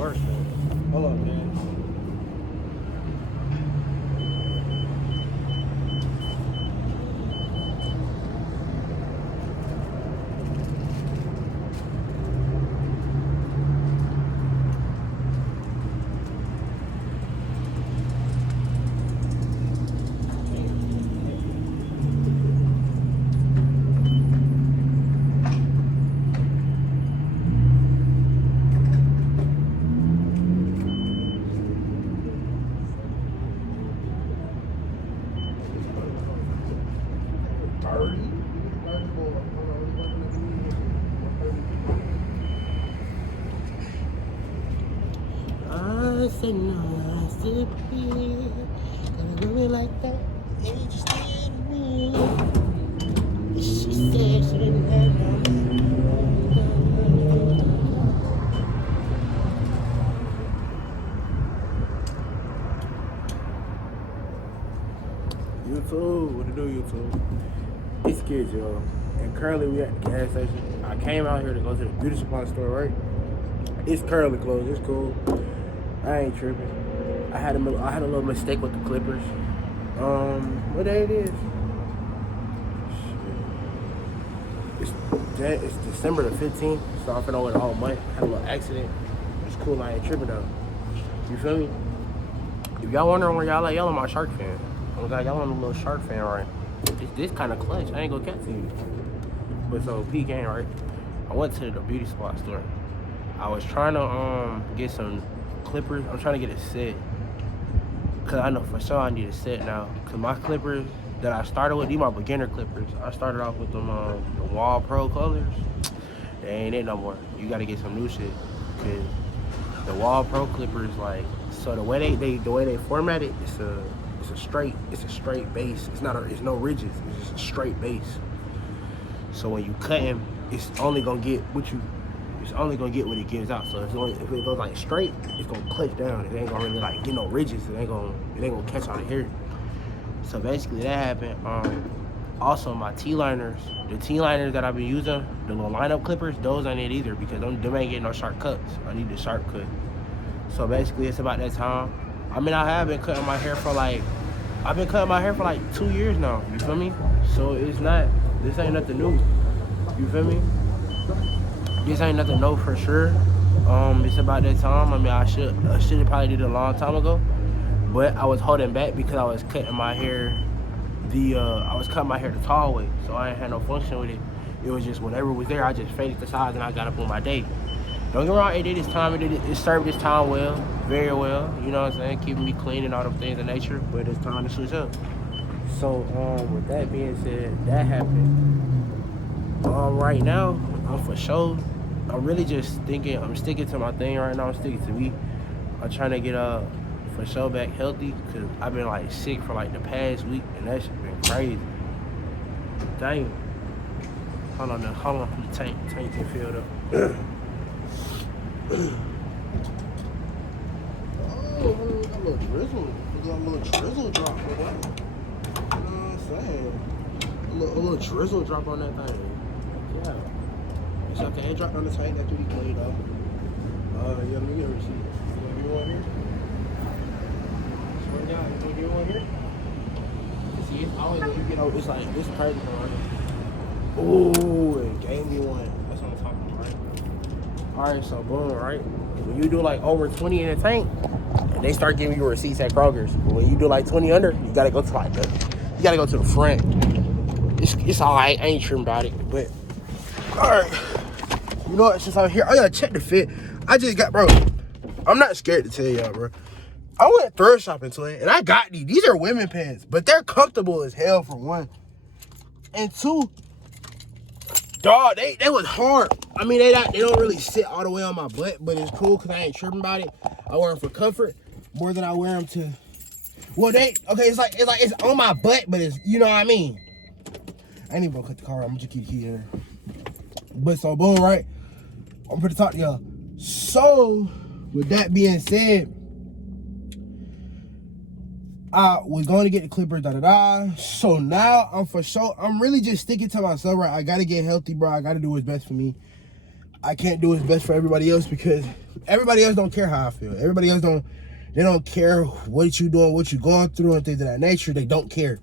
worse, man. Hold on, man. I said no, I said yeah. Gotta do it like that. Ain't just me. She said she didn't have no. YouTube, what to do, YouTube? It's kids, y'all. And currently we at the gas station. I came out here to go to the beauty supply store, right? It's currently closed. It's cool. I ain't tripping. I had a little mistake with the clippers. What day it is? It's December the 15th, so I'm finna over the whole month. Had a little accident. It's cool. I ain't tripping though. You feel me? If y'all wondering where y'all at, y'all on my shark fan. Oh God, y'all on a little shark fan, right? This kind of clutch. I ain't gonna catch you. But so P game, right? I went to the beauty supply store. I was trying to get some clippers. I'm trying to get a set. Cause I know for sure I need a set now. Cause my clippers that I started with, these my beginner clippers. I started off with them the Wall Pro colors. They ain't it no more. You gotta get some new shit. Cause the Wall Pro clippers, like, so the way they format it, it's a straight base. It's no ridges. It's just a straight base. So when you cut them, it's only gonna get what it gives out. So if it goes like straight, it's gonna clutch down. It ain't gonna really like get no ridges. It ain't gonna catch all the hair. So basically that happened. Also my T-liners, the T-liners that I've been using, the little lineup clippers, those I need either because them ain't getting no sharp cuts. I need the sharp cut. So basically it's about that time. I mean, I have been cutting my hair for like 2 years now. You feel me? So this ain't nothing new. You feel me? This ain't nothing new for sure. It's about that time. I mean, I should have probably did it a long time ago, but I was holding back because I was cutting my hair the tall way, so I ain't had no function with it. It was just whatever was there, I just faded the sides and I got up on my day. Don't get me wrong, it served this time well, very well. You know what I'm saying? Keeping me clean and all them things of nature, but it's time to switch up. So with that being said, that happened. Right now, I'm for sure. I'm really just thinking. I'm sticking to my thing right now. I'm sticking to me. I'm trying to get for sure back healthy because I've been like sick for like the past week and that shit been crazy. Dang. Hold on, the tank get filled up. Oh, got a little drizzle. We got a little drizzle drop for that. You know what I'm saying? A little drizzle drop on that thing. Yeah. It's okay. It dropped on the tank. That's what he cleaned up. Yeah, let me get a receipt. You want to get one here? Swear to God, you want to get one here? See, it's always when you get over, it's like, this crazy, right? Ooh, it gave me one. That's what I'm talking about, right? Alright, so boom, right? When you do like over 20 in the tank, and they start giving you receipts at Kroger's. But when you do like 20 under, you gotta go to the front. It's alright, I ain't tripping about it, but alright. You know what, since I'm here, I gotta check the fit. Bro, I'm not scared to tell y'all, bro. I went thrift shopping today, and I got these. These are women pants, but they're comfortable as hell for one. And two, dog, they was hard. I mean, they don't really sit all the way on my butt, but it's cool because I ain't tripping about it. I wear them for comfort more than I wear them to. Well, it's on my butt, but it's, you know what I mean. I ain't even gonna cut the car. I'm gonna just keep here. But so boom, right? I'm gonna talk to y'all. So, with that being said, I was going to get the clippers, So now I'm really just sticking to myself, right? I gotta get healthy, bro. I gotta do what's best for me. I can't do what's best for everybody else because everybody else don't care how I feel. Everybody else don't care what you doing, what you going through and things of that nature. They don't care.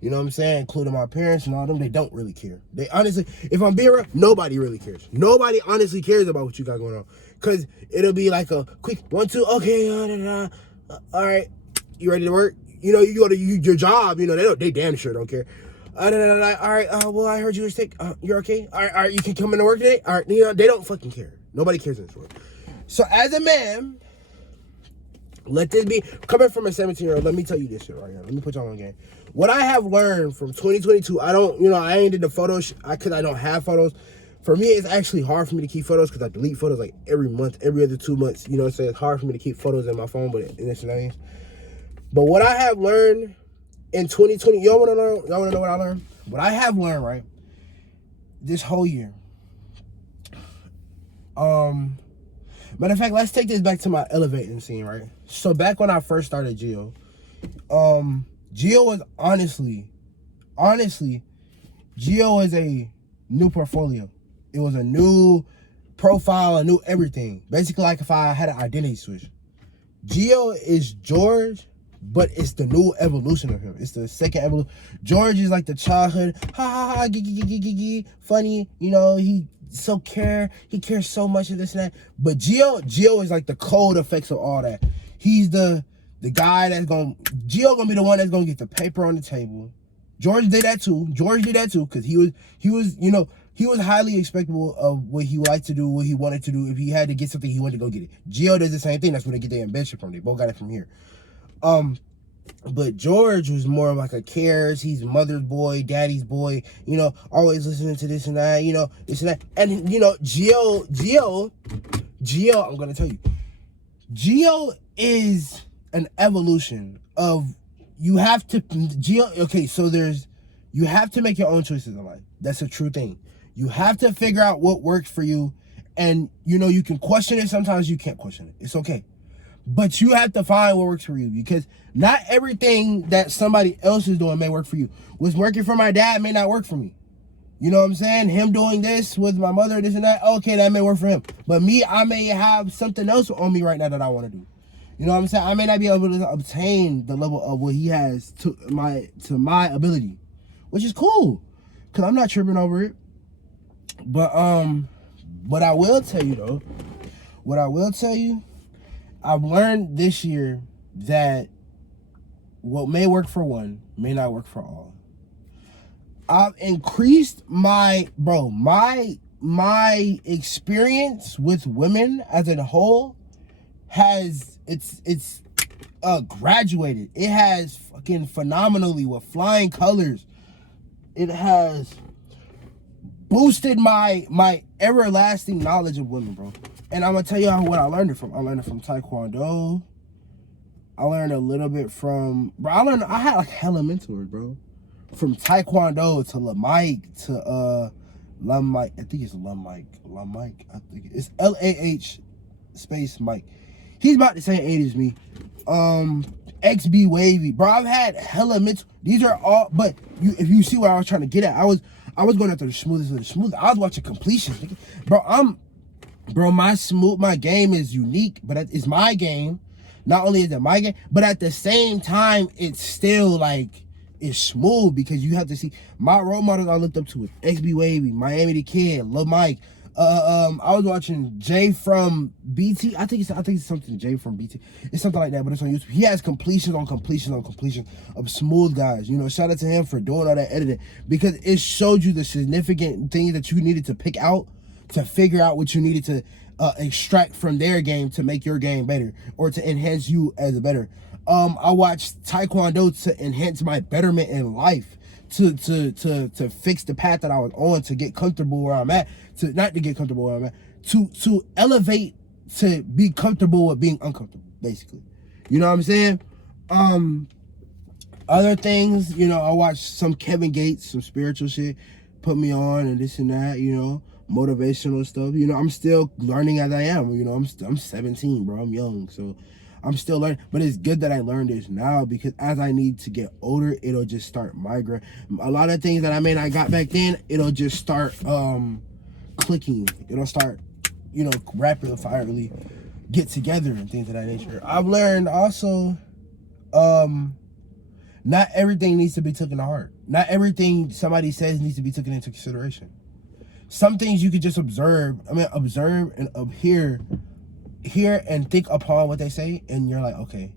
You know what I'm saying? Including my parents and all them, they don't really care. They honestly, if I'm being real, nobody really cares. Nobody honestly cares about what you got going on. Cause it'll be like a quick 1, 2, okay, all right, you ready to work? You know, you go to your job, you know, they damn sure don't care. All right, well, I heard you were sick. You're okay? All right, you can come into work today? All right, you know, they don't fucking care. Nobody cares in this world. So as a man, let this be, coming from a 17-year-old, let me tell you this shit right now. Let me put y'all on game. What I have learned from 2022, I ain't did the photos because I don't have photos. For me, it's actually hard for me to keep photos because I delete photos like every month, every other 2 months. You know what I'm saying? It's hard for me to keep photos in my phone, but But what I have learned in 2020, y'all want to know what I learned? What I have learned, right, this whole year. Matter of fact, let's take this back to my elevating scene, right? So back when I first started Geo, Geo was honestly, Geo was a new portfolio. It was a new profile, a new everything. Basically, like if I had an identity switch. Geo is George, but it's the new evolution of him. It's the second evolution. George is like the childhood, gee, funny, you know, he cares so much of this and that. But Geo is like the cold effects of all that. He's the guy Geo gonna be the one that's gonna get the paper on the table. George did that too, because he was, you know, he was highly expectable of what he liked to do, what he wanted to do. If he had to get something, he wanted to go get it. Geo does the same thing. That's where they get their ambition from. They both got it from here. But George was more like a cares. He's mother's boy, daddy's boy, you know, always listening to this and that, you know, this and that. And, you know, Geo, I'm going to tell you, Geo is an evolution of, you have to make your own choices in life. That's a true thing. You have to figure out what works for you. And, you know, you can question it. Sometimes you can't question it. It's okay. But you have to find what works for you, because not everything that somebody else is doing may work for you. What's working for my dad may not work for me. You know what I'm saying? Him doing this with my mother, this and that, okay, that may work for him. But me, I may have something else on me right now that I want to do. You know what I'm saying? I may not be able to obtain the level of what he has to my ability, which is cool, because I'm not tripping over it. But what I will tell you, I've learned this year that what may work for one may not work for all. I've increased my experience with women as a whole has graduated. It has fucking phenomenally with flying colors. It has boosted my everlasting knowledge of women, bro. And I'm gonna tell y'all what I learned it from. I learned it from Taekwondo. I learned a little bit from, I had like hella mentors, bro. From Taekwondo to Lamike to Lamike. I think it's Lamike. I think it's LAH space Mike. He's about the same age as me. XB Wavy, bro. I've had hella mentors. These are all, but if you see what I was trying to get at, I was going after the smoothest of the smooth. I was watching completions, bro. My game is unique, but it's my game. Not only is it my game, but at the same time, it's still like, it's smooth, because you have to see my role models I looked up to with XB Wavy, Miami the Kid, Lil Mike. I was watching Jay from BT. I think it's something Jay from BT. It's something like that, but it's on YouTube. He has completions on completions on completions of smooth guys. You know, shout out to him for doing all that editing, because it showed you the significant things that you needed to pick out to figure out what you needed to extract from their game to make your game better, or to enhance you as a better. I watched Taekwondo to enhance my betterment in life, to fix the path that I was on, to get comfortable where I'm at, to elevate, to be comfortable with being uncomfortable, basically. You know what I'm saying? Other things, you know, I watched some Kevin Gates, some spiritual shit, put me on, and this and that, you know, motivational stuff. You know, I'm still learning as I am. You know, I'm 17, bro. I'm young, so I'm still learning. But it's good that I learned this now, because as I need to get older, it'll just start migrating. A lot of things that I may not got back then, it'll just start clicking. It'll start rapidly firely get together and things of that nature. I've learned also, not everything needs to be taken to heart. Not everything somebody says needs to be taken into consideration. Some things you could just observe and hear and think upon what they say, and you're like, okay.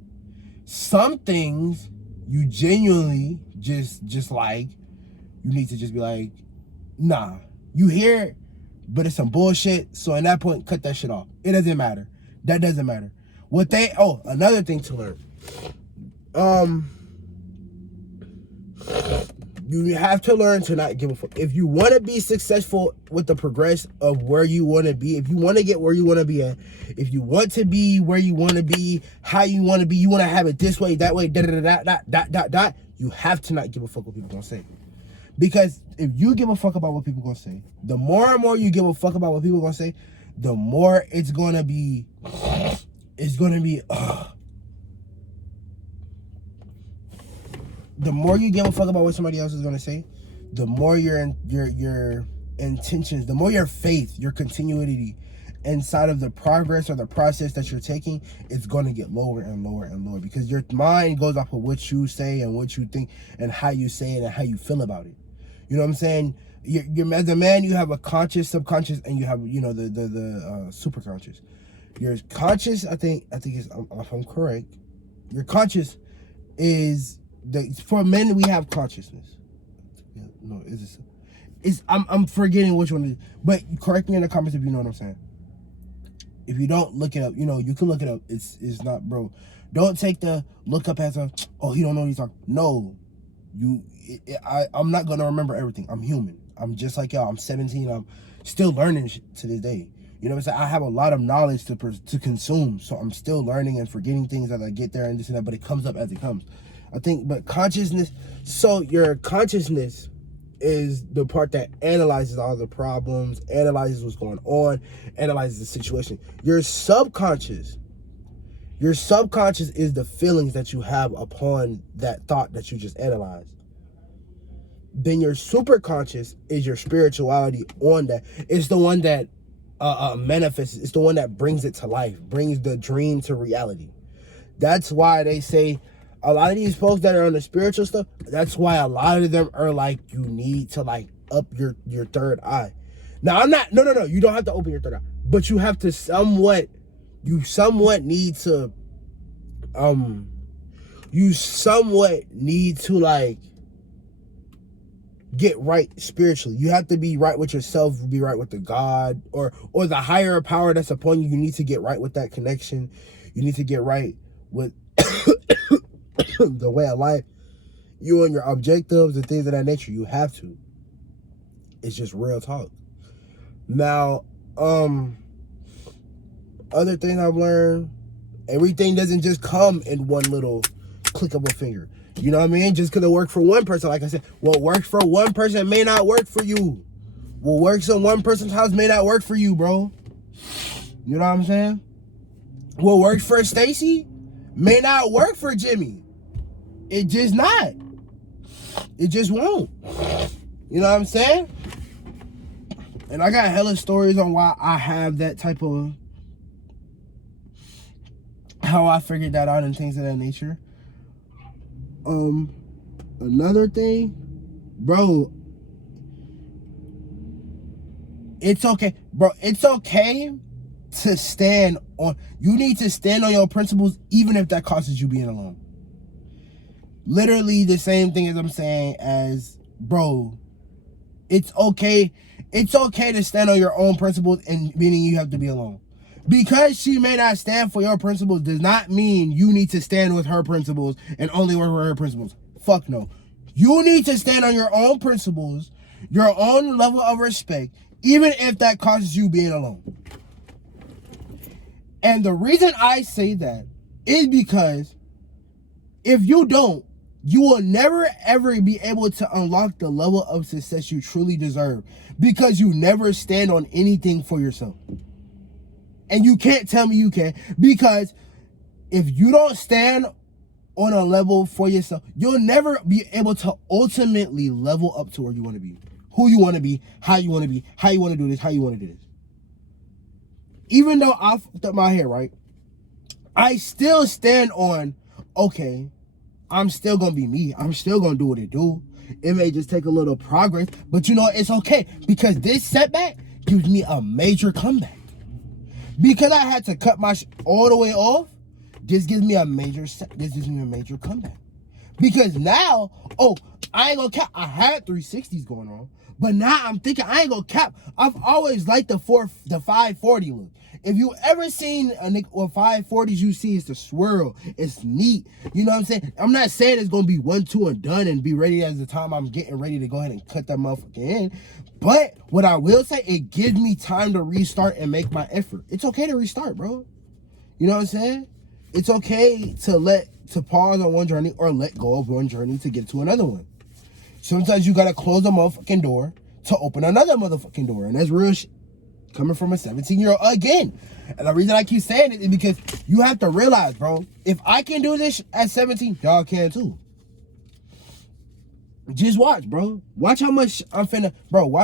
Some things you genuinely just like, you need to just be like, nah. You hear it, but it's some bullshit, so at that point, cut that shit off. It doesn't matter. That doesn't matter. Another thing to learn. You have to learn to not give a fuck. If you want to be successful with the progress of where you want to be, if you want to get where you want to be at, if you want to be where you want to be, how you want to be, you want to have it this way, that way, you have to not give a fuck what people gonna say. Because if you give a fuck about what people gonna say, the more and more you give a fuck about what people gonna say, the more it's gonna be the more you give a fuck about what somebody else is gonna say, the more your intentions, the more your faith, your continuity inside of the progress or the process that you're taking, it's gonna get lower and lower and lower, because your mind goes off of what you say and what you think and how you say it and how you feel about it. You know what I'm saying? You're as a man, you have a conscious, subconscious, and you have the super conscious. Your conscious, I think is, if I'm correct, your conscious is for men. We have consciousness. Yeah, no, I'm forgetting which one it is, but correct me in the comments if you know what I'm saying. If you don't, look it up. You can look it up. It's not, bro. Don't take the look up as he don't know what he's talking. No, I'm not gonna remember everything. I'm human. I'm just like y'all. I'm 17. I'm still learning to this day. You know what I'm saying? I have a lot of knowledge to consume, so I'm still learning and forgetting things as I get there and this and that. But it comes up as it comes. I think, but consciousness. So your consciousness is the part that analyzes all the problems, analyzes what's going on, analyzes the situation. Your subconscious is the feelings that you have upon that thought that you just analyzed. Then your superconscious is your spirituality on that. It's the one that manifests. It's the one that brings it to life, brings the dream to reality. That's why they say a lot of these folks that are on the spiritual stuff, that's why a lot of them are like, you need to like up your third eye. Now I'm not, no, you don't have to open your third eye, but you have to somewhat need to like get right spiritually. You have to be right with yourself, be right with the God or the higher power that's upon you. You need to get right with that connection. You need to get right with the way of life, you and your objectives and things of that nature. You have to. It's just real talk. Now, other thing I've learned, everything doesn't just come in one little click of a finger. You know what I mean? Just because it worked for one person, like I said, what works for one person may not work for you. What works in one person's house may not work for you, bro. You know what I'm saying? What works for Stacy may not work for Jimmy. It just not. It just won't. You know what I'm saying? And I got hella stories on why I have that type of, how I figured that out and things of that nature. Another thing, bro, it's okay, bro. It's okay to stand on, you need to stand on your principles, even if that causes you being alone. Literally the same thing as I'm saying as, bro, it's okay to stand on your own principles, and meaning you have to be alone. Because she may not stand for your principles does not mean you need to stand with her principles and only work with her principles. Fuck no. You need to stand on your own principles, your own level of respect, even if that causes you being alone. And the reason I say that is because if you don't, you will never ever be able to unlock the level of success you truly deserve, because you never stand on anything for yourself. And you can't tell me you can, because if you don't stand on a level for yourself, you'll never be able to ultimately level up to where you want to be, who you want to be, how you want to be, how you want to do this, how you want to do this. even though I fucked up my hair, right? I still stand on, okay, I'm still gonna be me. I'm still gonna do what it do. It may just take a little progress, but you know, it's okay because this setback gives me a major comeback. Because I had to cut my all the way off, this gives me a major comeback. Because now, I ain't gonna cap. I had 360s going on, but now I'm thinking I ain't gonna cap. I've always liked the 540 look. If you ever seen a nigga with 540s, you see it's the swirl. It's neat. You know what I'm saying? I'm not saying it's gonna be 1, 2, and done and be ready as the time I'm getting ready to go ahead and cut that motherfucker in. But what I will say, it gives me time to restart and make my effort. It's okay to restart, bro. You know what I'm saying? It's okay to pause on one journey or let go of one journey to get to another one. Sometimes you gotta close a motherfucking door to open another motherfucking door. And that's real shit coming from a 17-year-old again. And the reason I keep saying it is because you have to realize, bro, if I can do this at 17, y'all can too. Just watch, bro. Watch how much I'm finna unload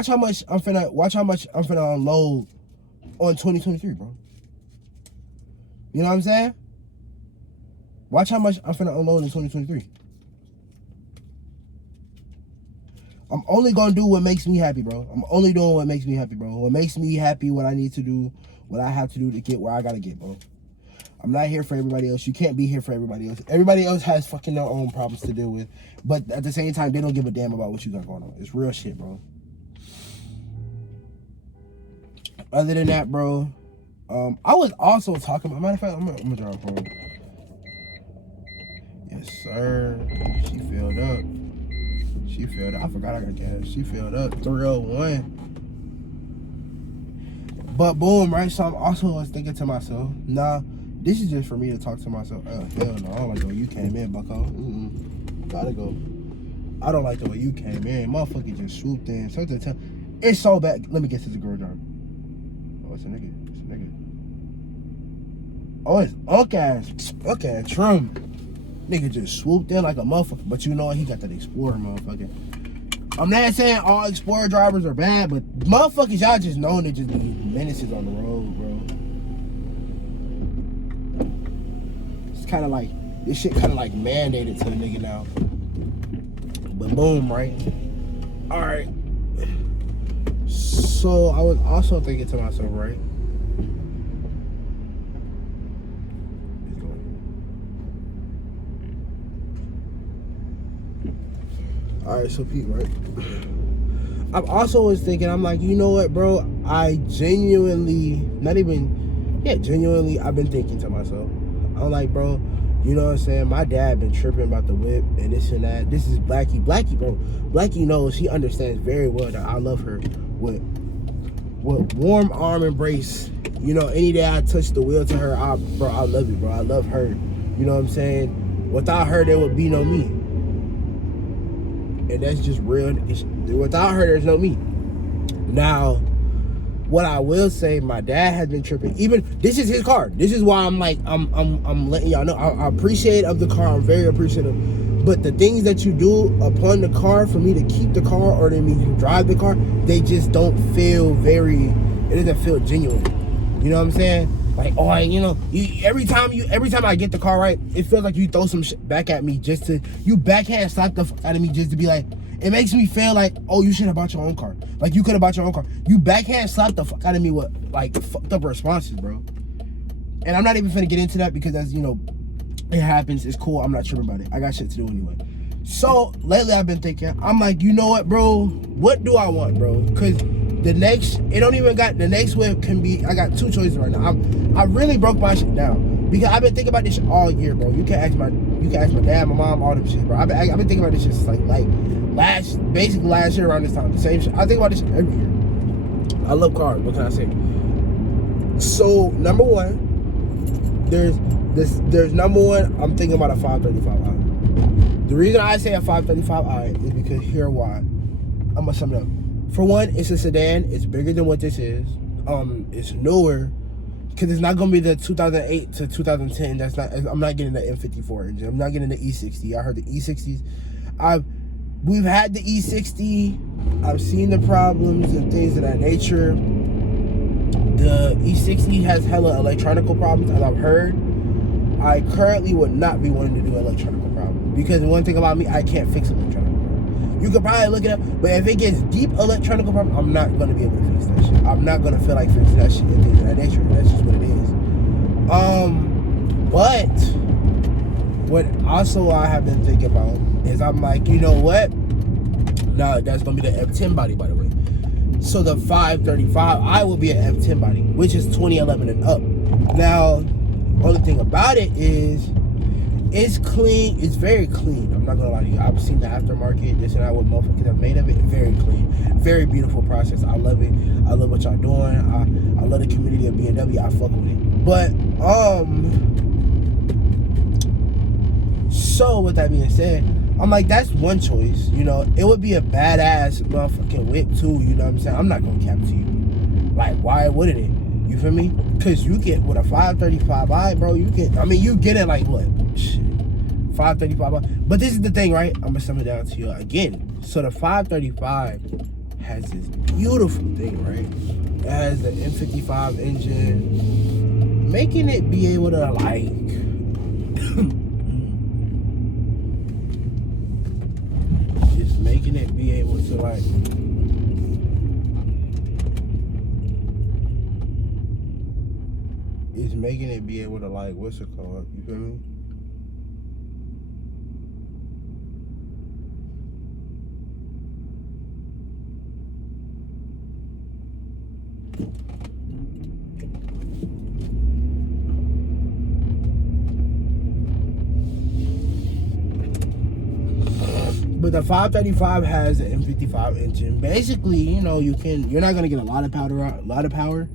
on 2023, bro. You know what I'm saying? Watch how much I'm finna unload in 2023. I'm only gonna do what makes me happy, bro. I'm only doing what makes me happy, bro. What makes me happy, what I need to do, what I have to do to get where I gotta get, bro. I'm not here for everybody else. You can't be here for everybody else. Everybody else has fucking their own problems to deal with. But at the same time, they don't give a damn about what you got going on. It's real shit, bro. Other than that, bro, I was also talking about, matter of fact, I'm gonna drive home. Yes, sir. She filled up. I forgot I got gas. She filled up. 301. But boom, right? So I'm also thinking to myself, nah, this is just for me to talk to myself. Hell no, I don't like the way you came in, bucko. Gotta go. I don't like the way you came in. Motherfucker just swooped in. It's so bad. Let me get to the girl driver. Oh, it's a nigga. Oh, it's unk ass. Okay, Trump. Nigga just swooped in like a motherfucker. But you know what? He got that Explorer motherfucker. I'm not saying all Explorer drivers are bad, but motherfuckers, y'all just known to just be menaces on the road, bro. It's kind of like, this shit kind of like mandated to the nigga now. But boom, right? All right. So I was also thinking to myself, right? All right, so Pete, right? I'm also was thinking, I'm like, you know what, bro? I've been thinking to myself. I'm like, bro, you know what I'm saying? My dad been tripping about the whip and this and that. This is Blackie, bro. Blackie knows, he understands very well that I love her with warm arm embrace. You know, any day I touch the wheel to her, I love it, bro. I love her. You know what I'm saying? Without her, there would be no me. And that's just real. Without her, there's no me. Now, what I will say, my dad has been tripping. Even this is his car. This is why I'm like, I'm letting y'all know. I appreciate of the car. I'm very appreciative. But the things that you do upon the car for me to keep the car or to me to drive the car, they just don't feel it doesn't feel genuine. You know what I'm saying? Like, every time I get the car right, it feels like you throw some shit back at me you backhand slap the fuck out of me just to be like, it makes me feel like, oh, you should have bought your own car. Like, you could have bought your own car. You backhand slap the fuck out of me with, like, fucked up responses, bro. And I'm not even finna get into that because that's, it happens. It's cool. I'm not tripping about it. I got shit to do anyway. So, lately I've been thinking, I'm like, you know what, bro? What do I want, bro? Because the next whip can be, I got two choices right now. I really broke my shit down because I've been thinking about this shit all year, bro. You can ask my dad, my mom, all them shit, bro. I've been thinking about this shit since like basically last year around this time. The same shit. I think about this shit every year. I love cars. What can I say? So number one, there's number one. I'm thinking about a 535i. The reason I say a 535i is because here why. I'm gonna sum it up. For one, it's a sedan. It's bigger than what this is. It's newer, because it's not gonna be the 2008 to 2010. I'm not getting the M54 engine. I'm not getting the E60. I heard the E60s. We've had the E60. I've seen the problems and things of that nature. the E60 has hella electronical problems, as I've heard. I currently would not be wanting to do electronical problems, because one thing about me, I can't fix electronical problems. You could probably look it up, but if it gets deep electronical problems, I'm not going to be able to fix that shit. I'm not going to feel like fixing that shit and things of that nature. That's just what it is. But what also I have been thinking about is, I'm like, you know what? No, that's going to be the F10 body, by the way. So the 535, I will be an F10 body, which is 2011 and up. Now, only thing about it is, it's clean. It's very clean. I'm not gonna lie to you. I've seen the aftermarket, this and that, what motherfuckers have made of it. Very clean, very beautiful process. I love it. I love what y'all doing. I love the community of BMW. I fuck with it. But so with that being said, I'm like, that's one choice. You know, it would be a badass motherfucking whip too. You know what I'm saying? I'm not gonna cap to you. Like, why wouldn't it? You feel me? Because you get with a 535i, bro, you get, I mean, you get it like what? Shit, 535i. But this is the thing, right? I'm going to sum it down to you again. So the 535 has this beautiful thing, right? It has the M55 engine, making it be able to, like, just making it be able to, like, it's making it be able to, like, what's it called? You feel me? But the 535 has an M55 engine. Basically, you know, you're not gonna get a lot of power.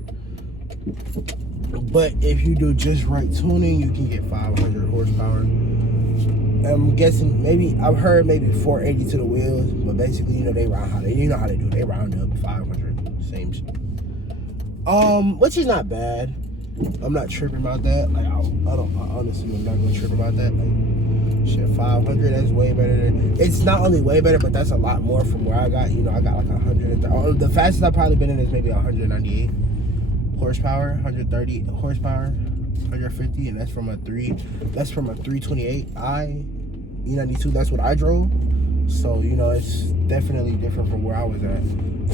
But if you do just right tuning, you can get 500 horsepower. I'm guessing I've heard maybe 480 to the wheels, but basically, you know, they round how they do. They round up 500, same shit. Which is not bad. I'm not tripping about that. Like, I honestly, I'm not gonna trip about that. Like, shit, 500, that's way better than, it's not only way better, but that's a lot more from where I got. You know, I got like 100. The fastest I've probably been in is maybe 198 horsepower, 130 horsepower, 150, and that's from a 328i E92. That's what I drove. So, you know, it's definitely different from where I was at.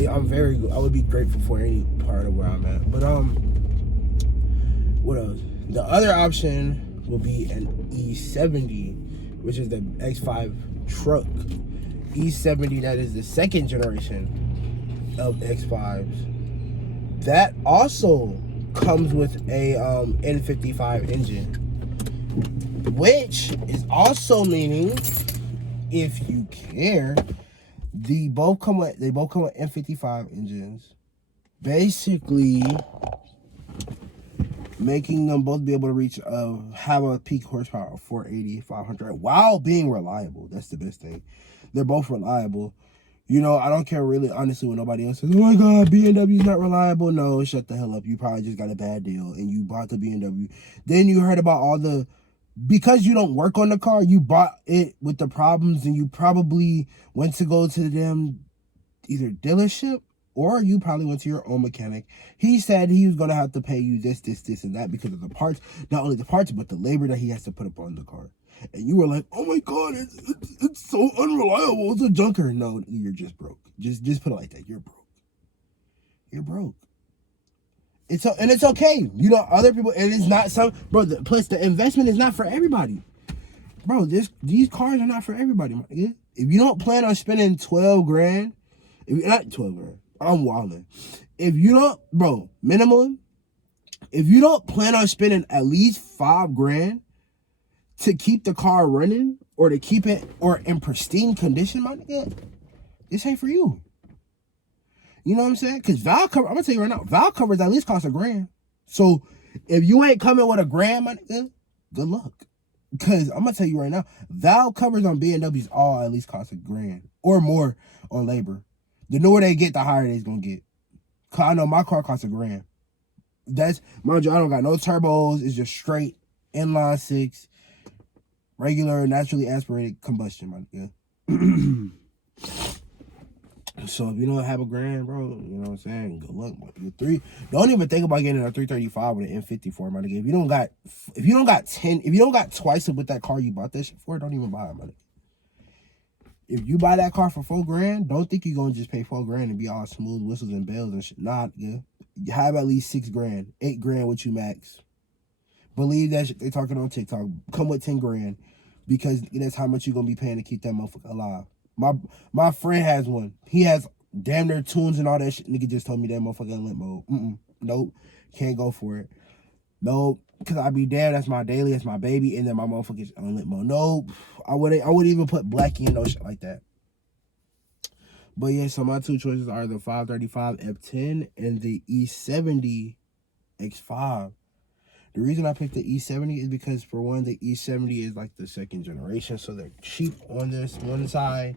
I would be grateful for any part of where I'm at. But what else? The other option will be an E70, which is the X5 truck. E70, that is the second generation of X5s. That also comes with a N55 engine, which is also meaning, if you care, they both come with N55 engines, basically making them both be able to reach have a peak horsepower of 480, 500 while being reliable. That's the best thing. They're both reliable. You know, I don't care really, honestly, when nobody else says, oh my God, BMW's not reliable. No, shut the hell up. You probably just got a bad deal and you bought the BMW. Then you heard about because you don't work on the car, you bought it with the problems, and you probably went to go to them either dealership, or you probably went to your own mechanic. He said he was going to have to pay you this, and that because of the parts. Not only the parts, but the labor that he has to put up on the car. And you were like, oh my God, it's so unreliable. It's a junker. No, you're just broke. Just put it like that. You're broke. You're broke. And it's okay. You know, other people, and it's not some, bro, plus the investment is not for everybody. Bro, these cars are not for everybody. If you don't plan on spending 12 grand, not 12 grand, I'm wilding. If you don't, bro, minimum, if you don't plan on spending at least 5 grand to keep the car running, or to keep it in pristine condition, my nigga, this ain't for you. You know what I'm saying? Because valve cover, I'm gonna tell you right now, valve covers at least cost $1,000. So if you ain't coming with $1,000, my nigga, good luck. Because I'm gonna tell you right now, valve covers on BMWs all at least cost $1,000 or more on labor. The newer they get, the higher they's gonna get. Cause I know my car costs $1,000. That's, mind you, I don't got no turbos. It's just straight inline 6, regular naturally aspirated combustion, my nigga. So if you don't have a grand, bro, you know what I'm saying? Good luck. Don't even think about getting a 335 with an M54, my nigga. If you don't got twice of what that car you bought that shit for, don't even buy it, my nigga. If you buy that car for $4,000, don't think you're gonna just pay $4,000 and be all smooth whistles and bells and shit. Nah, yeah. You have at least $6,000, $8,000 with you max. Believe that shit they talking on TikTok. Come with $10,000 because that's how much you're gonna be paying to keep that motherfucker alive. My friend has one. He has damn near tunes and all that shit. Nigga just told me that motherfucker in limp mode. Nope. Can't go for it. Nope. Cause I be damn, that's my daily, that's my baby, and then my motherfucker's on limp mode. Nope. I wouldn't even put Blackie in no shit like that. But yeah, so my two choices are the 535 F10 and the E70 X5. The reason I picked the E70 is because, for one, the E70 is like the second generation, so they're cheap on this one side.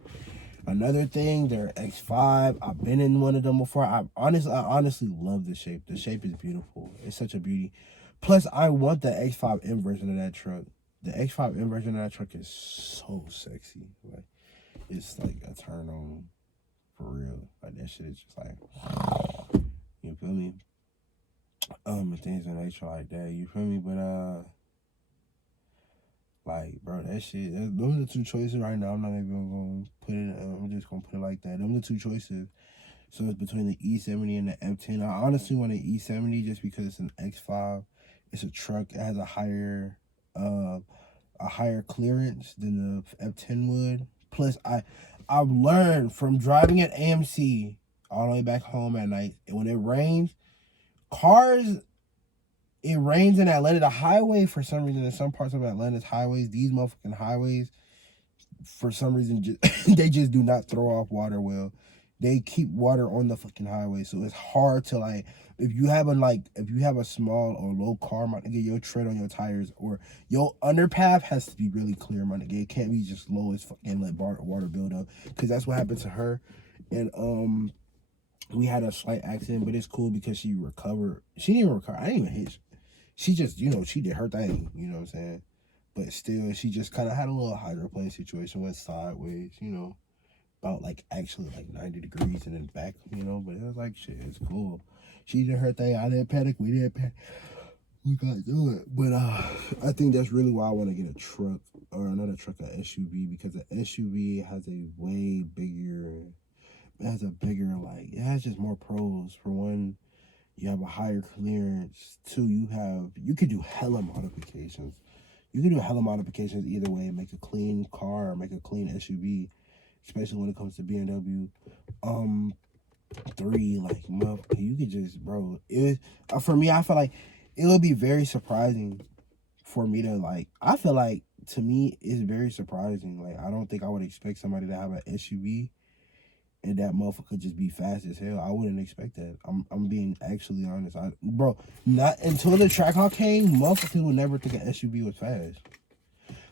Another thing, they're X5. I've been in one of them before. I honestly love the shape. The shape is beautiful. It's such a beauty. Plus, I want the X5M version of that truck. The X5M version of that truck is so sexy. Like, it's like a turn on for real. Like, that shit is just like, you feel me? And things of nature like that, you feel me? But like, bro, those are the two choices right now. I'm not even gonna put it. I'm just gonna put it like that. Those are the two choices. So it's between the E70 and the F10. I honestly want an E70 just because it's an X5. It's a truck. It has a higher clearance than the F10 would. Plus, I've learned from driving at AMC all the way back home at night, and when it rains, it rains in Atlanta. The highway, for some reason, in some parts of Atlanta's highways, these motherfucking highways, for some reason, they just do not throw off water well. They keep water on the fucking highway, so it's hard to, like, if you have a small or low car, my nigga, your tread on your tires or your underpath has to be really clear, my nigga. It can't be just low as fuck and let water build up, because that's what happened to her. And we had a slight accident, but it's cool because she recovered. She didn't even recover. I didn't even hit. She just, she did her thing, you know what I'm saying? But still, she just kind of had a little hydroplane situation, went sideways, about like actually like 90 degrees and then back, but it was like, shit, it's cool. She did her thing. I didn't panic. We didn't panic. We got to do it. But I think that's really why I want to get a truck, or not a truck, a SUV, because the SUV has a way bigger, it has just more pros. For one, you have a higher clearance. Two, you could do hella modifications. You can do hella modifications either way and make a clean car or make a clean SUV, especially when it comes to BMW. Three, like, you could just, bro, for me, I feel like it would be very surprising for me to, like, I feel like, to me, it's very surprising. Like, I don't think I would expect somebody to have an SUV and that motherfucker could just be fast as hell. I wouldn't expect that. I'm being actually honest. Bro, not until the Trackhawk came, motherfuckers would never think an SUV was fast.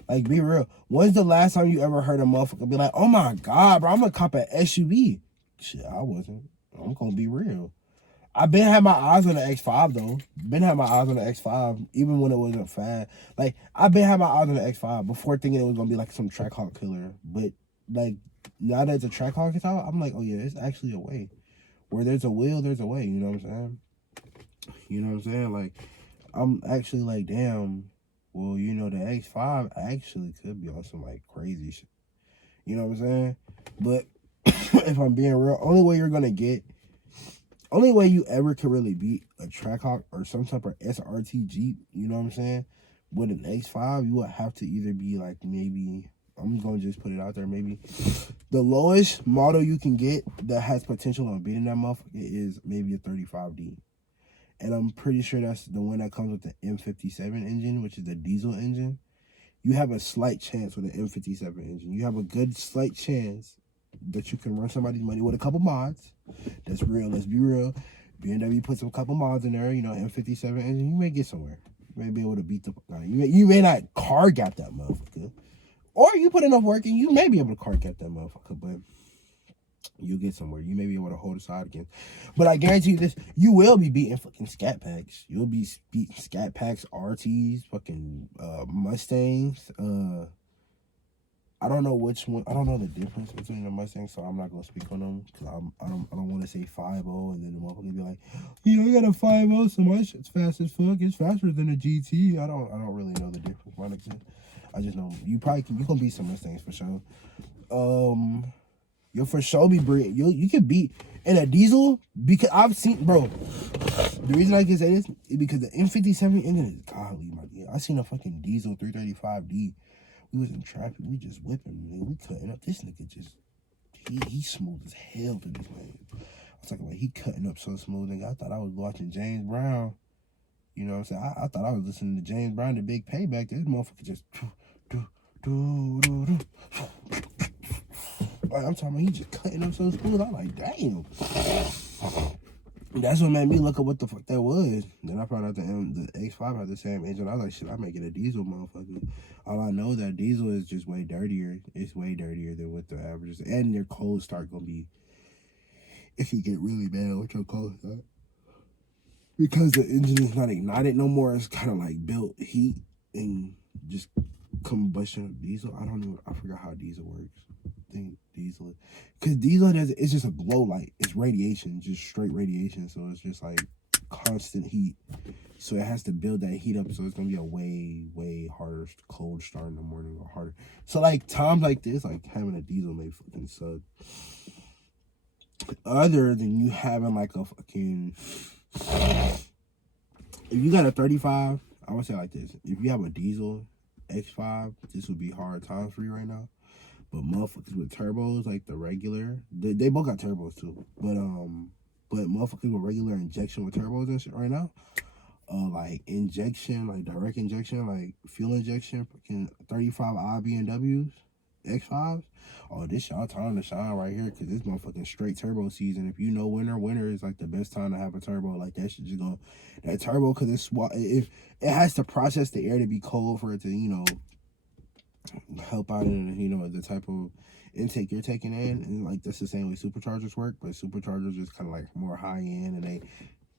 Like, be real. When's the last time you ever heard a motherfucker be like, oh my God, bro, I'm gonna cop an SUV? Shit, I wasn't. I'm gonna be real. I've been had my eyes on the X5 though. Been had my eyes on the X5, even when it wasn't fast. Like, I've been had my eyes on the X5 before thinking it was gonna be like some Trackhawk killer. But like, now that the Trackhawk is out, I'm like, oh yeah, it's actually a way. Where there's a will, there's a way. You know what I'm saying? You know what I'm saying? Like, I'm actually like, damn. Well, the X5 actually could be on some like crazy shit. You know what I'm saying? But if I'm being real, only way you ever could really beat a Trackhawk or some type of SRT Jeep, you know what I'm saying? With an X5, you would have to either be like, maybe, I'm going to just put it out there, maybe the lowest model you can get that has potential of beating that motherfucker is maybe a 35D. And I'm pretty sure that's the one that comes with the M57 engine, which is the diesel engine. You have a slight chance with an M57 engine. You have a good slight chance that you can run somebody's money with a couple mods. That's real. Let's be real. BMW put some couple mods in there, M57 engine. You may get somewhere. You may be able to beat the guy. You may not car gap that motherfucker. Or you put enough work in, you may be able to car gap that motherfucker, but you'll get somewhere. You may be able to hold aside again. But I guarantee you this, you will be beating fucking Scat Packs. You'll be beating Scat Packs, RTs, fucking Mustangs. I don't know which one. I don't know the difference between the Mustangs, so I'm not gonna speak on them because I don't want to say 5.0 and then the motherfucker be like, I got a 5.0, so my shit's fast as fuck. It's faster than a GT. I don't really know the difference, my nigga. I just know you gonna beat some Mustangs for sure. You'll for sure be you can beat in a diesel because I've seen, bro. The reason I can say this is because the M57 engine is godly, my dude. I seen a fucking diesel 335D. We was in traffic. We just whipping, man. We cutting up. This nigga just, he smooth as hell to this man. I was talking about he cutting up so smooth, nigga. I thought I was watching James Brown. You know what I'm saying? I thought I was listening to James Brown, The Big Payback. This motherfucker just, like, I'm talking about he just cutting up so smooth. I'm like, damn. That's what made me look up what the fuck that was. Then I found out the X5 had the same engine. I was like, shit, I make it a diesel, motherfucker. All I know is that diesel is just way dirtier. It's way dirtier than what the averages. And your cold start gonna be, if you get really bad with your cold start. Because the engine is not ignited no more. It's kind of like built heat and just combustion diesel. I forgot how diesel works. I think diesel, because diesel it's just a glow light. It's radiation, just straight radiation. So it's just like constant heat. So it has to build that heat up. So it's gonna be a way harder cold start in the morning or harder. So like times like this, like having a diesel may fucking suck. Other than you having like a fucking, if you got a 35, I would say like this: if you have a diesel X5, this would be hard times for you right now. But motherfuckers with turbos, like the regular, they both got turbos too. But motherfuckers with regular injection with turbos and shit right now, like injection, like direct injection, like fuel injection, fucking 35i BMWs, X5s. Oh, this y'all time to shine right here, cause this motherfucking straight turbo season. If you know winter is like the best time to have a turbo. Like that shit just gonna, that turbo, cause if it has to process the air to be cold for it to, you know, help out in, you know, the type of intake you're taking in. And like that's the same way superchargers work, but superchargers is kind of like more high end, and they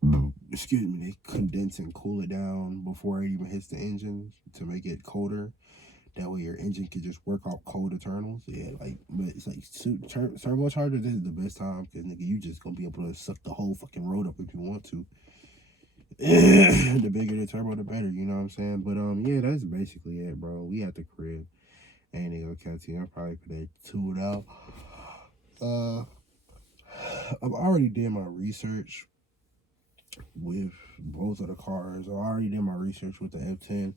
they condense and cool it down before it even hits the engine to make it colder. That way your engine can just work out cold internals. Yeah, like, but it's like turbocharger, this is the best time, because nigga, you just gonna be able to suck the whole fucking road up if you want to. The bigger the turbo, the better, you know what I'm saying? But yeah, that's basically it, bro. We at the crib. Ain't gonna catch you. I'm probably gonna tune out. I've already did my research with both of the cars. I already did my research with the F10.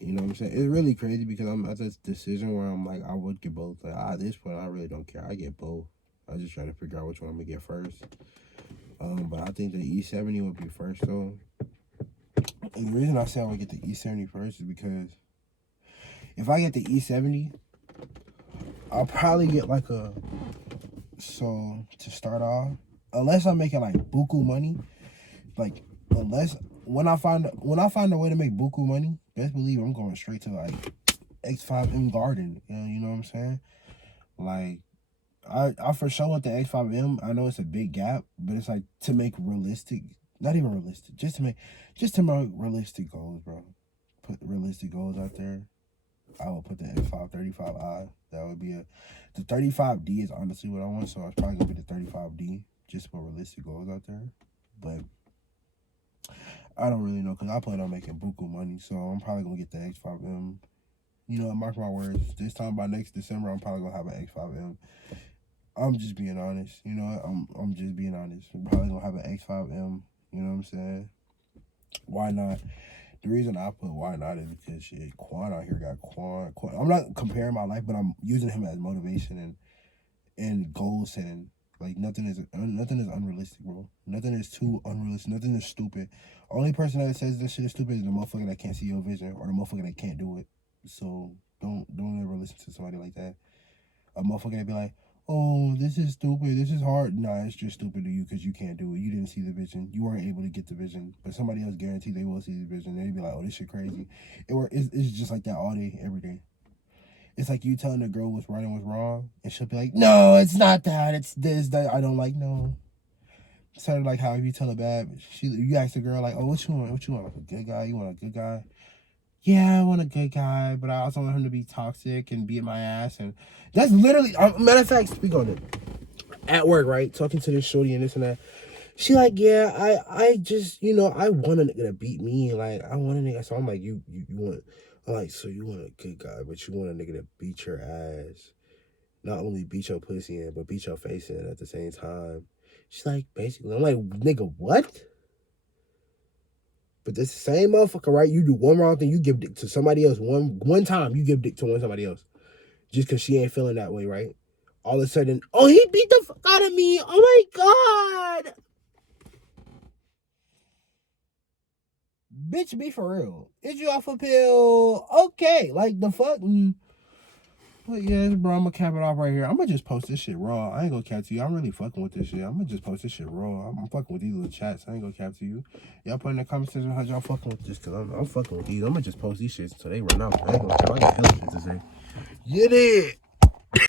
You know what I'm saying? It's really crazy because I'm at this decision where I'm like, I would get both. Like at this point, I really don't care. I get both. I just try to figure out which one I'm gonna get first. But I think the E70 would be first though. And the reason I say I would get the E70 first is because if I get the E70, I'll probably get like so to start off, unless I'm making like buku money, like when I find a way to make buku money, best believe I'm going straight to like X5M Garden. You know what I'm saying? Like I for sure want the X5M. I know it's a big gap, but it's like to make realistic, not even realistic, just to make realistic goals, bro. Put realistic goals out there. I would put the X5 35i. That would be the 35D is honestly what I want, so it's probably gonna be the 35D, just for realistic goals out there. But I don't really know, because I plan on making buku money, so I'm probably gonna get the X5M. You know, mark my words, this time by next December, I'm probably gonna have an X5M. I'm just being honest, you know, I'm just being honest. I'm probably gonna have an X5M, you know what I'm saying? Why not? The reason I put why not is because shit, Quan out here got Quan. I'm not comparing my life, but I'm using him as motivation and goal setting. Like nothing is unrealistic, bro. Nothing is too unrealistic. Nothing is stupid. Only person that says this shit is stupid is the motherfucker that can't see your vision, or the motherfucker that can't do it. So don't ever listen to somebody like that. A motherfucker that be like, oh, this is stupid, this is hard. Nah, it's just stupid to you because you can't do it. You didn't see the vision. You weren't able to get the vision. But somebody else guaranteed they will see the vision. They'd be like, oh, this shit crazy. It's just like that all day, every day. It's like you telling the girl what's right and what's wrong, and she'll be like, no, it's not that. It's this, that. I don't like, no. It's sort of like how if you tell a bad, you ask the girl, like, oh, what you want? What you want? Like a good guy? You want a good guy? yeah, I want a good guy, but I also want him to be toxic and beat my ass. And that's literally, matter of fact, speak on it. At work, right? Talking to this shorty and this and that. She like, yeah, I just, I want a nigga to beat me. Like, I want a nigga. So I'm like, you want, I'm like, so you want a good guy, but you want a nigga to beat your ass. Not only beat your pussy in, but beat your face in at the same time. She's like, basically, I'm like, nigga, what? But this same motherfucker, right? You do one wrong thing, you give dick to somebody else. One time, you give dick to somebody else. Just because she ain't feeling that way, right? All of a sudden, oh, he beat the fuck out of me. Oh my God. Bitch, be for real. Is you off a pill? Okay. Like, the fuck? But yeah, bro, I'm gonna cap it off right here. I'm gonna just post this shit raw. I ain't gonna cap to you. I'm really fucking with this shit. I'm gonna just post this shit raw. I'm fucking with these little chats. I ain't gonna cap to you. Y'all put in the comment section how y'all fucking with this, because I'm fucking with these. I'm gonna just post these shits until they run out. I ain't gonna cap. I got hella shit to say. Get it.